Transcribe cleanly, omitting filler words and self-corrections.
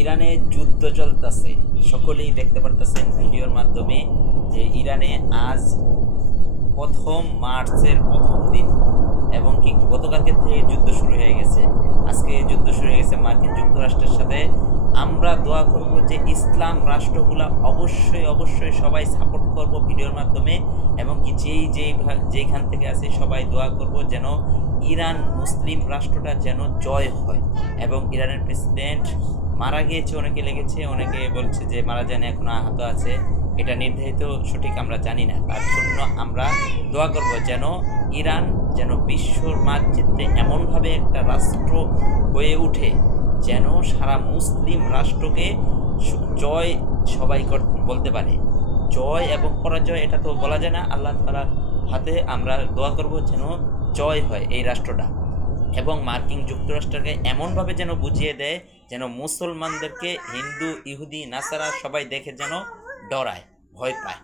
ইরানে যুদ্ধ চলতেছে, সকলেই দেখতে পারতেছেন ভিডিওর মাধ্যমে যে ইরানে আজ 1 মার্চের প্রথম দিন এবং কি গতকালকে থেকে যুদ্ধ শুরু হয়ে গেছে। আজকে যুদ্ধ শুরু হয়ে গেছে মার্কিন যুক্তরাষ্ট্রের সাথে। আমরা দোয়া করব যে ইসলাম রাষ্ট্রগুলা অবশ্যই অবশ্যই সবাই সাপোর্ট করব ভিডিওর মাধ্যমে, এবং কি যেইখান থেকে আছে সবাই দোয়া করব যেন ইরান মুসলিম রাষ্ট্রটা যেন জয় হয়। এবং ইরানের প্রেসিডেন্ট মারা গিয়েছে, অনেকে লেগেছে, অনেকে বলছে যে মারা যায়নি, এখনো আহত আছে। এটা নির্ধারিত সঠিক আমরা জানি না, তার জন্য আমরা দোয়া করব যেন ইরান যেন বিশ্বর মানচিত্রে এমনভাবে একটা রাষ্ট্র হয়ে ওঠে যেন সারা মুসলিম রাষ্ট্রকে জয় সবাই বলতে পারে। জয় এবং পরাজয় এটা তো বলা যায় না, আল্লাহ তাআলার হাতে আমরা দোয়া করব যেন জয় হয় এই রাষ্ট্রটা, এবং মার্কিন যুক্তরাষ্ট্রকে এমনভাবে যেন বুঝিয়ে দেয় যেন মুসলমানদেরকে হিন্দু ইহুদি নাসারা সবাই দেখে যেন ডরায়, ভয় পায়।